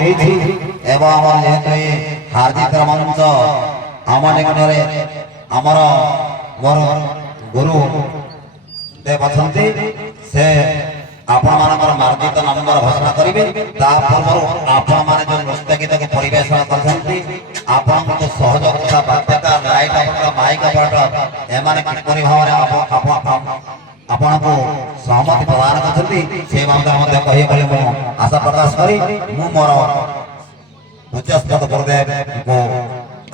एवं आमर जेहेतु ये हार्दिक मंच आम निकटरे आमर मोर गुरु देव अछंती से आपण मानकर मार्जित नंबर घोषणा करेंगे पूर्व आपण माने जो नृत्य गीत को परिवेशन करछंती आपण को सहयोगिता बाध्यता लाइट आपण माइक ऑपरेटर एमाने किपरि भाव आपण को सहमति प्रदान करछंती से बाबत मध्य कहि बोले मो आशा प्रकाश करी मु मोर उच्चस्थित गुरुदेव को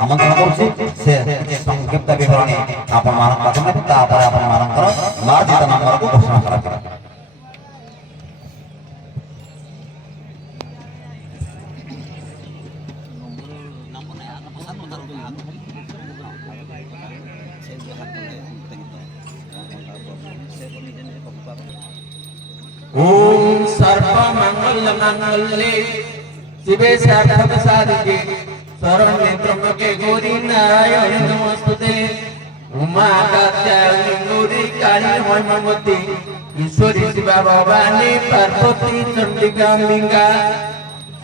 आमंत्रण करूछि से संक्षिप्त विवरणी आपण मान पाछमे तापर आपण मानकर मार्जित नंबर को घोषणा करा ओम सर्व मंगल मंगले शिवे सार्थक साधिके शरण्ये त्र्यंबके गौरी नारायणी नमोस्तुते उमा कात्यायनी गौरी काली हेमवती ईश्वरी शिवा भवानी पार्वती चंडिका अंबिका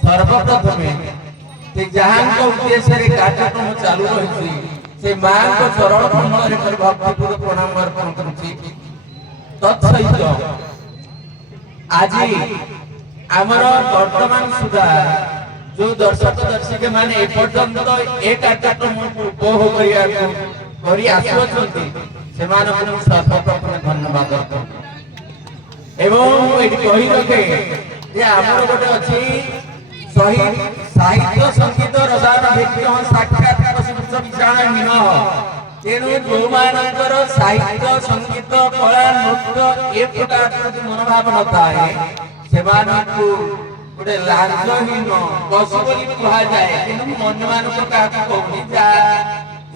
सर्वप्रथमे से जहां को उद्देश्य रे कार्यक्रम चालू रही से मां को चरण कमल रे भक्तिपूर्वक प्रणाम अर्पण करूछी तत्सहित आज आमर वर्तमान सुधा जो दर्शक दर्शक माने एपर्यंत ए कार्यक्रम उपभोग करी आसुछंती सेमानकु सर्वप्रथम धन्यवाद एवं एठी कहि रखे जे आमर गोटे अछि शहीद साहित्य संगीत रसायन विज्ञान साक्षात शिक्षा विचार मीन तेणु जो मानकर साहित्य संगीत कला नृत्य ए प्रकार मनोभाव न थाए सेमानकु गोटे लांछहीन पशु बोली कहा जाए किंतु मन मानक काका कहूनी जा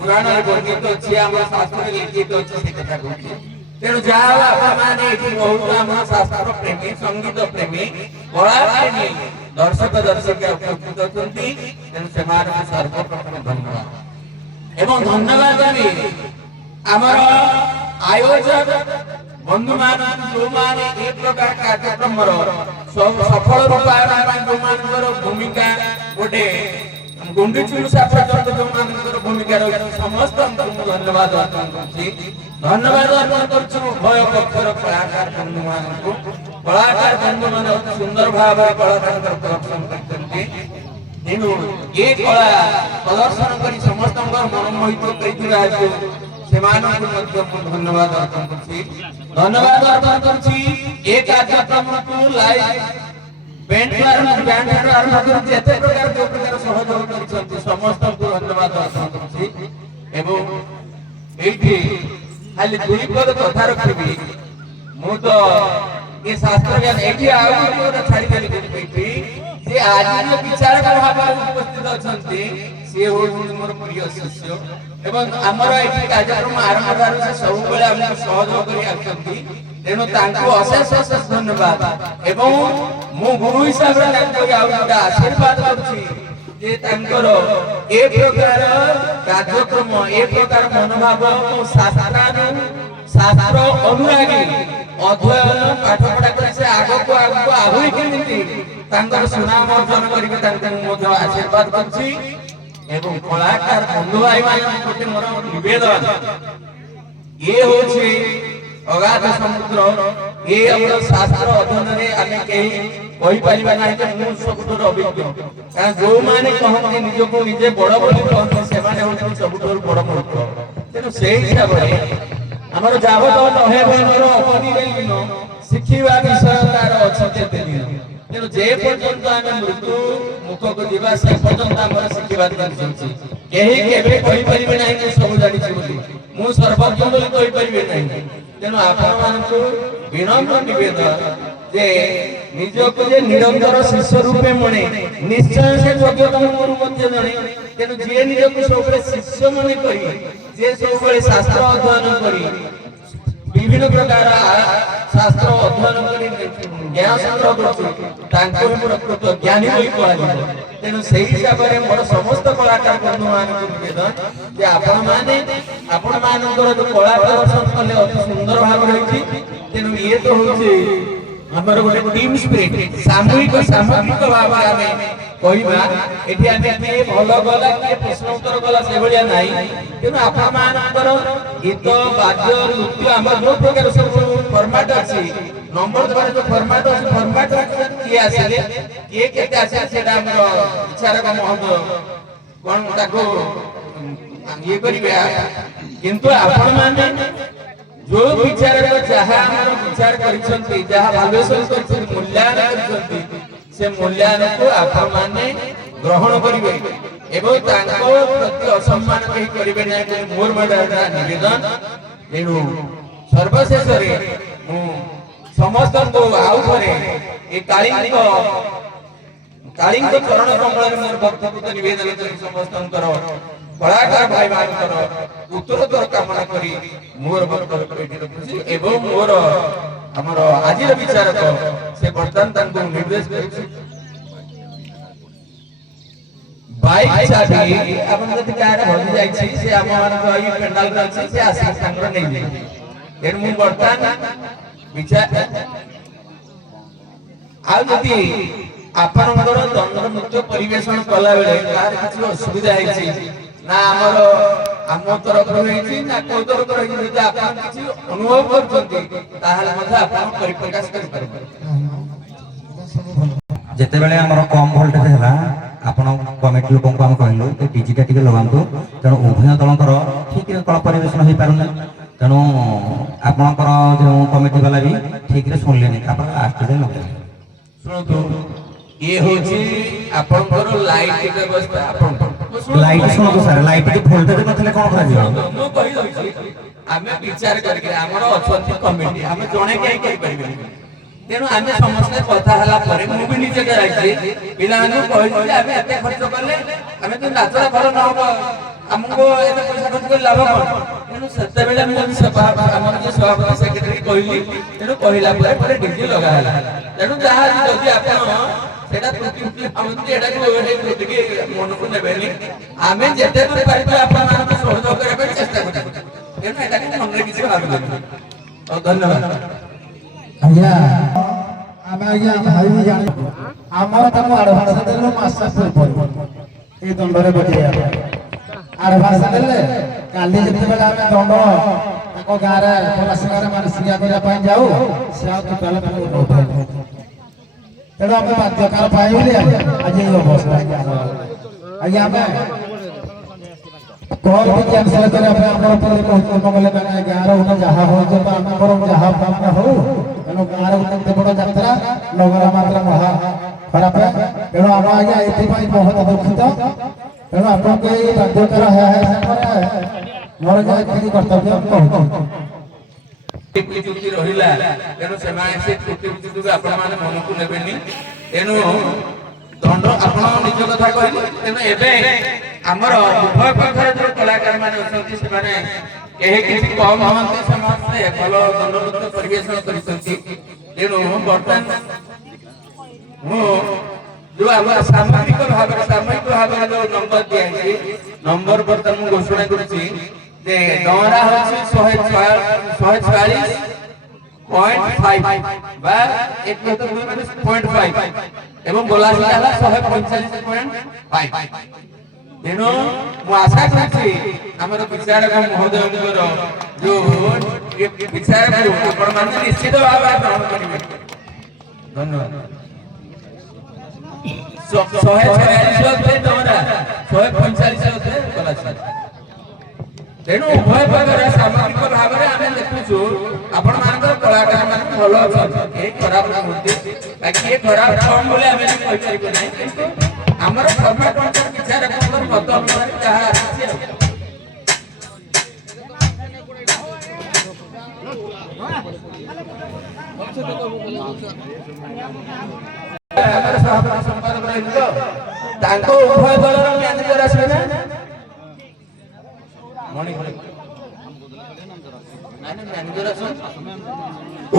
पुराण रे वर्णित अछि हमर शास्त्र रे लिखित अछि से कथा कहूनी तेणु जाओ आपा माने एठी बहुत हमर शास्त्र प्रेमी संगीत प्रेमी कला प्रेमी दर्शक दर्शक उपस्थित अछंती तेणु सेमानकु सर्वप्रथम धन्यवाद एवं धन्यवाद भी आमर आयोजक बंधु मान जो माने एक प्रकार कार्यक्रम सफल रूपायन जो मानकर भूमिका गोटे गुंडीचूसा पर्यंत जो मानकर भूमिका रही समस्त धन्यवाद अर्पण करछि धन्यवाद अर्पण करछु उभय पक्षर कलाकार बंधु मानकु कलाकार बंधु मान सुंदर भाव कलाकार प्रदर्शन करछन्ति तेणु ये कला प्रदर्शन करी समस्त मन मोहित करिथिरा धन्यवाद अर्पण करछि ए कार्यक्रम को लाइव बैंड द्वारा आरंभ करछि एते प्रकार जो प्रकार सहयोग करछन्ति समस्त को धन्यवाद अर्पण करछि एवं एठी खाली दुई पद कथा रखबी मु तो ये शास्त्र ज्ञान एठी आउ छाड़ी देली कहिथि जे आज जो विचारक भाव उपस्थित अछंती से होउनी मोर प्रिय शिष्य एवं हमर एठी कार्यक्रम आरंभ करू से सब बेले हमको सहयोग करी आछंती तेनु तांको अशेष अशेष धन्यवाद एवं मु गुरु हिसाब रे तांको आउटा आशीर्वाद करछि जे तांकर ए प्रकार कार्यक्रम ए प्रकार मनोभाव शास्त्र अनुरागी अध्ययन पाठ पढ़ा कर से आगो को आहुरी केमिति तांकर सुनाम अर्जन करिके तांको मध्य आशीर्वाद करछि एवं कलाकार बंधु भाई मान कोटे मोर निवेदन ये होछि अगाध समुद्र ये हमर शास्त्र अध्ययन रे आमे केही कहि परिबा नै जे मु सबुठर अभिज्ञ कारण जो माने कहନ୍ତି निजको निजे बड़ बोली कहନ୍ତି से माने होछि सबुठर बड़ मूर्ख तेनु सेही हिसाब रे हमर जावत नहे हमर अपनी दिन शिखिबा विषय तार अछि केते दिन तेनु जे पर्यंत आमे मृत्यु मुख को दिबा से पर्यंत हमर शिखिबा दिन अछि केही केबे कहि परिबे नै जे सब जानि छि बोली मु सर्वज्ञ बोली कहि परिबे नै तेनु आपण मानकु विनम्र निवेदन जे निजको जे निरंतर शिष्य रूपे मने निश्चय से योग्यता मोर मध्य जणे तेनु जे निजको सबले शिष्य मने करी जे सबले शास्त्र अध्ययन करी विभिन्न प्रकार शास्त्र अध्ययन करी ज्ञान संग्रह करछि तांको मोर कृत ज्ञानी होई कहली तेनु सेही हिसाब रे मोर समस्त कलाकार बंधु मानक निवेदन जे आपण मानकर जो कला प्रदर्शन कले अति सुंदर भाव रही तेनु ये तो होछि हमर गोटे टीम स्पिरिट सामूहिक भाव आमे କହିବା ଏଠି ଆମେ କିଏ ଭଲ ଗଲା କିଏ ପ୍ରଶ୍ନ ଉତ୍ତର ଗଲା ସେଭଳିଆ ନାହିଁ। ତେଣୁ ଆପଣମାନଙ୍କର ଗୀତ ବାଦ୍ୟ ନୃତ୍ୟ ଆମର ଯୋଉ ପ୍ରକାର ସବୁ ଫର୍ମାଟ ଅଛି ନମ୍ବର ଦ୍ୱାରା ଯୋଉ ଫର୍ମାଟ ଅଛି ଫର୍ମାଟ କିଏ ଆସିଲେ କିଏ କେତେ ଆସିଲେ ସେଟା ଆମର ବିଚାରକ ମହୋଦୟ କଣ ତାକୁ ଇଏ କରିବେ। କିନ୍ତୁ ଆପଣମାନେ ଯୋଉ ବିଚାରକ ଯାହା ଆମର ବିଚାର କରିଛନ୍ତି ଯାହା ଭାଲୁଏସନ କରିଛନ୍ତି ମୂଲ୍ୟାୟନ କରିଛନ୍ତି ସେ ମୂଲ୍ୟାୟନକୁ ଆପଣମାନେ ଗ୍ରହଣ କରିବେ ଏବଂ ତାଙ୍କ ପ୍ରତି ଅସମ୍ମାନ କେହି କରିବେ ନାହିଁ ବୋଲି ମୋର ମଧ୍ୟ ନିବେଦନ। ତେଣୁ ସର୍ବଶେଷରେ ମୁଁ ସମସ୍ତଙ୍କୁ ଆଉ ଥରେ ଏ କାଳୀଙ୍କ ଚରଣ କମଳରେ ମୋର ବକ୍ତବ୍ୟ ନିବେଦନ କରି ସମସ୍ତଙ୍କର କଳାକାର ଭାଇମାନଙ୍କର ଉତ୍ତରୋତ୍ତର କାମନା କରି ମୋର ବକ୍ତବ୍ୟ ଏଠି ରଖୁଛି ଏବଂ ମୋର ଆମର ଆଜିର ବିଚାରକ ସେ ବର୍ତ୍ତମାନ ତାଙ୍କୁ ନିର୍ଦ୍ଦେଶ କରୁଛି ବାଇକ୍ ଚାବି ଆପଣ ଯଦି କାହାର ହଜି ଯାଇଛି ସେ ଆମମାନଙ୍କ ଏଇ ପେଣ୍ଡାଲରେ ଅଛି ସେ ଆସିକି ତାଙ୍କର ନେଇଯିବେ। ତେଣୁ ମୁଁ ବର୍ତ୍ତମାନ ବିଚାର ଆଉ ଯଦି ଆପଣଙ୍କର ଦଣ୍ଡ ନୃତ୍ୟ ପରିବେଷଣ କଲା ବେଳେ କାହାର କିଛି ଅସୁବିଧା ହେଇଛି ନା ଆମ ତରଫରୁ ହେଇଛି ନା କୋଉ ତରଫରୁ ହେଇଛି ଯଦି ଆପଣ କିଛି ଅନୁଭବ କରୁଛନ୍ତି ତାହେଲେ ମଧ୍ୟ ଆପଣ ପରିପ୍ରକାଶ କରିପାରିବେ। ଯେତେବେଳେ ଆମର କମ୍ ଭୋଲ୍ଟେଜ ହେଲା ଆପଣ କମିଟି ଲୋକଙ୍କୁ ଆମେ କହିଲୁ ଯେ ଡିଜିଟା ଟିକେ ଲଗାନ୍ତୁ, ତେଣୁ ଉଭୟ ଦଳଙ୍କର ଠିକ କଳା ପରିବେଷଣ ହେଇପାରୁନି। ତେଣୁ ଆପଣଙ୍କର ଯେଉଁ କମିଟି ବାଲା ବି ଠିକରେ ଶୁଣିଲେନି, ଆପଣ ଲାଷ୍ଟରେ ଲଗେଇଲେ। ଶୁଣନ୍ତୁ ଇଏ ହଉଛି ଆପଣଙ୍କର ଲାଇଟ୍ ବ୍ୟବସ୍ଥା। ଆପଣଙ୍କର ଲାଇଟ୍ ଶୁଣନ୍ତୁ ସାର୍, ଲାଇଟ୍ ଭୋଲ୍ଟେଜ ନଥିଲେ କଣ କରାଯିବ? ମୁଁ କହିଦଉଛି ଆମେ ବିଚାର କରିକି ଆମର ଅଛନ୍ତି କମିଟି ଆମେ ଜଣେ କେହି କରିପାରିବେନି। ତେଣୁ ଆମେ ସମସ୍ତେ କଥା ହେଲା ପରେ ମୁଁ ବି ନିଜେ ଯାଇଛି ପିଲାମାନଙ୍କୁ କହିଲି ଯେ ଆମେ ଏତେ ଖର୍ଚ୍ଚ କଲେ ଆମେ ତ ନାଚଟା ଭଲ ନ ହବ ଆମକୁ ଏତେ ପଇସା ଖର୍ଚ୍ଚ କରି ଲାଭ କଣ। ତେଣୁ ସେତେବେଳେ ମୁଁ ଆମର ଯିଏ ସଭାପତି ସେକ୍ରେଟାରୀ କହିଲି। ତେଣୁ କହିଲା ପରେ ଡିଜି ଲଗା ହେଲା। ତେଣୁ ଯାହା ଯଦି ଆପଣ ସେଟା ତ୍ରୁଟି ଭାବନ୍ତି ଏଟାକୁ ତ୍ରୁଟିକି ମନକୁ ନେବେନି। ଆମେ ଯେତେ ଦୂର ପାରିବା ଆପଣମାନଙ୍କୁ ସହଯୋଗ କରିବା ପାଇଁ ଚେଷ୍ଟା କରିବା। ତେଣୁ ଏଟାକୁ ମନରେ କିଛି ଭାବିବେନି। ଧନ୍ୟବାଦ ଆଜ୍ଞା। ଆମେ ଆଜ୍ଞା ଭାଇ ବି ଜାଣି ଆମର ତାକୁ ଆଡଭାନ୍ସ ଦେଲୁ ମାସ ପୂର୍ବରୁ ଏଇ ଦଣ୍ଡରେ ବଜେଇବା ପାଇଁ ଆଡଭାନ୍ସ ଦେଲେ କାଲି ଯେତେବେଳେ ଆମେ ଦଣ୍ଡ ତାଙ୍କ ଗାଁରେ ପଲାଶିଙ୍ଗାରେ ମାନସିକା କରିବା ପାଇଁ ଯାଉ ସେ ଆଉ ଟୋଟାଲ ତାକୁ ନଉଥାଉ। ତେଣୁ ଆମେ ବାଧ୍ୟକାର ପାଇବୁନି ଆଜି ଏଇ ଅବସ୍ଥା ଆଜ୍ଞା ଆମେ କଲ୍ ବି କ୍ୟାନସଲ କରିବା ପାଇଁ ଆମର କହିଲେ ମାନେ ଗାଁର ଗୋଟେ ଯାହା ହଉଛି ତ ଆମର ଯାହା ଭାବନା ହଉ। ତେଣୁ ଗାଁରେ ଗୋଟେ ଏତେ ବଡ଼ ଯାତ୍ରା ନଗର ମାତ୍ର ମହା ଖରାପ। ତେଣୁ ଆମ ଆଜ୍ଞା ଏଥିପାଇଁ ବହୁତ ଦୁଃଖିତ। ତେଣୁ ଆପଣଙ୍କୁ ଏଇ ବାଧ୍ୟକାର ମୋର ଏତିକି କର୍ତ୍ତବ୍ୟ କହୁଛି ରହିଲା। ତେଣୁ ସେମାନେ ସେ ତ୍ରୁଟି ଆପଣମାନେ ମନକୁ ନେବେନି। ତେଣୁ ଦଣ୍ଡ ଆପଣ ନିଜ କଥା କହିଲେ। ତେଣୁ ଏବେ ଆମର ଉଭୟ ପକ୍ଷରେ ଯୋଉ କଳାକାର ମାନେ ଅଛନ୍ତି ସେମାନେ କେହି କିଛି କମ ନୁହନ୍ତି, ସମସ୍ତେ ଭଲ ଦଣ୍ଡ ନୃତ୍ୟ ପରିବେଷଣ କରିଛନ୍ତି। ତେଣୁ ବର୍ତ୍ତମାନ ମୁଁ ଯୋଉ ଆମର ସାମୂହିକ ଭାବରେ ଯୋଉ ନମ୍ବର ଦିଆଯାଇଛି ନମ୍ବର ବର୍ତ୍ତମାନ ମୁଁ ଘୋଷଣା କରୁଛି ଯେ ଡଙ୍ଗରା ହଉଛି 144.5 ବା 1.5 ଏବଂ ବୋଲାସିକା ହେଲା 145.5। ତେଣୁ ମୁଁ ଆଶା କରୁଛି ଆମର ବିଚାରକ ମହୋଦୟଙ୍କର ଯୋଉ ବିଚାରକୁ ଆପଣମାନେ ନିଶ୍ଚିତ ଭାବରେ ଗ୍ରହଣ କରିବେ। ଧନ୍ୟବାଦ। 146 ଅଧେ ଡଙ୍ଗରା 145 ଅଧେ ବୋଲାସିକା। ତେଣୁ ଉଭୟ ପ୍ରକାର ସାମାଜିକ ଭାବରେ ଆମେ ଦେଖୁଛୁ ଆପଣମାନଙ୍କର କଳାକାର ମାନେ ଭଲ ଅଛନ୍ତି, କେହି ଖରାପ ନାହାନ୍ତି। କିଏ ଖରାପ କମ୍ ବୋଲି ଆମେ କହିପାରିବୁ ନାହିଁ। କିନ୍ତୁ ଆମର ବିଚାରକଙ୍କର ମତ ଅନୁସାରେ ଯାହା ଆସିଛି ଆମର ସଭାପତି ସମ୍ପାଦକ ରହିବ। ତାଙ୍କ ଉଭୟ ଦଳର ମ୍ୟାନେଜର ଆସିବେ ନା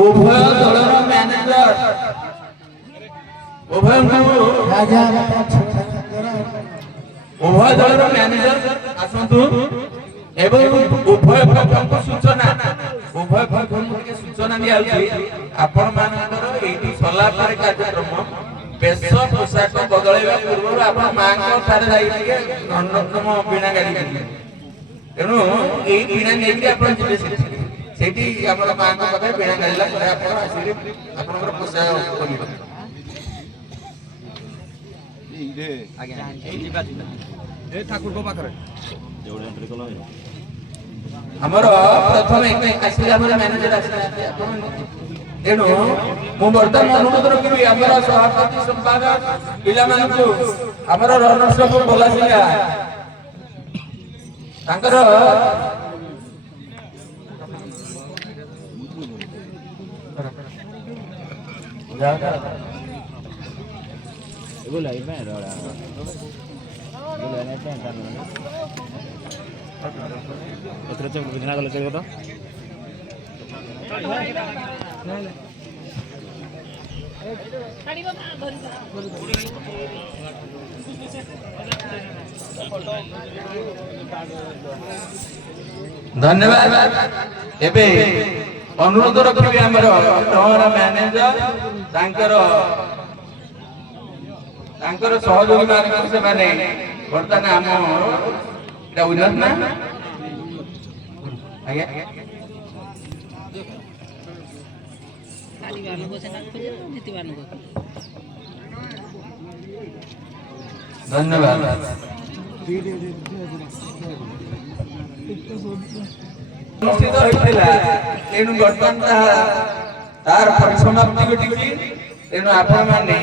ଉଭୟ ଦଳର ମ୍ୟାନେଜର ଉଭୟ ଦଳର ମ୍ୟାନେଜର ଆସନ୍ତୁ ଏବଂ ଉଭୟ ପକ୍ଷଙ୍କୁ ସୂଚନା ଦିଆଯାଉଛି ଆପଣମାନଙ୍କର ଏଇଠି ସରିଲା ପରେ କାର୍ଯ୍ୟକ୍ରମ ବେଶ ପୋଷାକ ବଦଳେଇବା ପୂର୍ବରୁ ଆପଣ ମାଙ୍କ ଠାରେ ଯାଇ ଟିକେ ନନ୍ଦନତମ ବୀଣା ଗାଇବେ। ତେଣୁ ଏଇ ବୀଣା ନେଇକି ଆପଣ ଯିବେ ସେଇଠି ଆପଣ ମାଙ୍କ ପାଖରେ ବୀଣା ଗାଇଲା ପରେ ଆପଣ ଆସିଲେ ଆପଣଙ୍କର ପୋଷାକ କରିବେ। ଆମର ପ୍ରଥମେ ଆସିଲେ ଆମର ମ୍ୟାନେଜର ଆସିଲେ ଆପଣ ତେଣୁ ମୁଁ ବର୍ତ୍ତମାନ ଅନୁରୋଧ ରଖିବି ଆମର ସଭାପତି ସମ୍ପାଦକ ପିଲାମାନଙ୍କୁ ଆମର ରନର୍ସ ଭଲ ଆସିଲା ତାଙ୍କର ଧନ୍ୟବାଦ। ଏବେ ଅନୁରୋଧ ରଖିବି ଆମର ମ୍ୟାନେଜର ତାଙ୍କର ସହଯୋଗୀ ମାନଙ୍କ ସେମାନେ ବର୍ତ୍ତମାନ ଆମ ଏଟା ୱିନର ନା ଆଜ୍ଞା ଧନ୍ୟବାଦ। ଅନୁଷ୍ଠିତ ହୋଇଥିଲା ତେଣୁ ବର୍ତ୍ତମାନ ତାର ପରିସମାପ୍ତି ଘଟିଛି। ତେଣୁ ଆପଣମାନେ